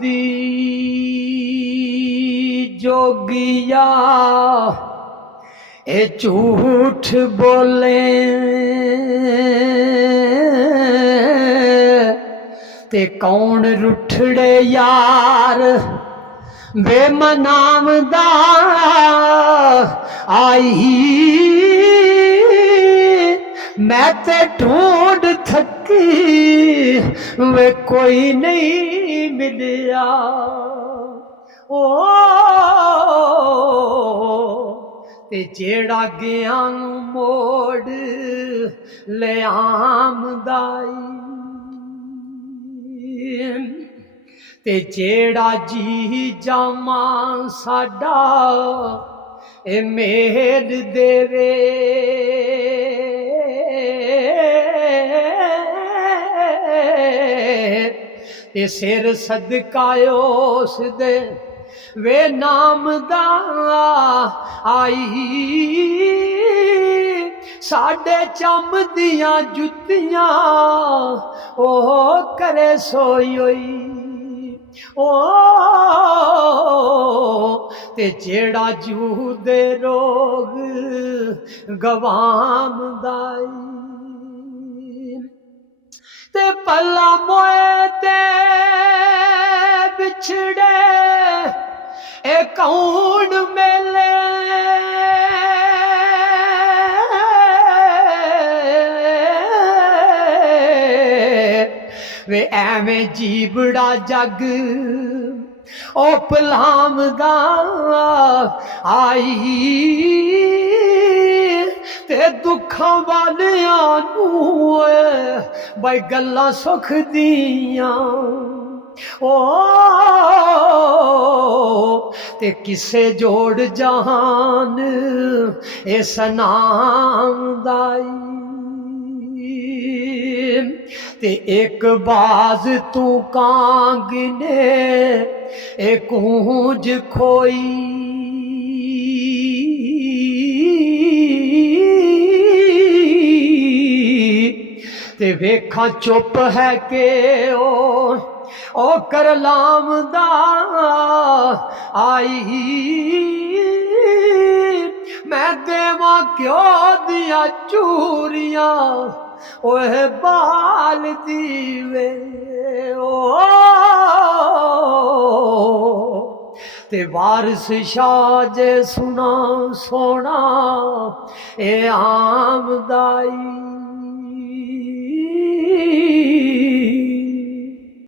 दी जोगिया ए झूठ बोले ते कौन रुठड़े यार बेमनाम दा आई मैं ते ढूंढ थकी वे कोई नहीं मिलिया ओ ते जेड़ा गया मोड़ ले आमदाई ते जेड़ा जी जामा साडा ए मेल देवे ते सिर सदकायो उस दे वे नाम दा आई साडे चम दियां जुत्तियां ओ करे सोई ओ ते जेड़ा जू दे रोग गवाम दाई ते पल्ला मोए ते बिछड़े ए कौन मेले वे एवें जीबड़ा जग ओ पलाम दा आई ते दुखां वालियां नू बई गल्लां सुख दियां ओ ते किसे जोड़ जहान इस नाम दाई ते एक बाज तू कांगने एक कूंज खोई ते वेखा चुप है के ओ करलाम दा आई मैं देवा क्यों दिया चूरियां ओह बाल दीवे ओ ते वारिस शाह जे सुना सोना ए आमदाई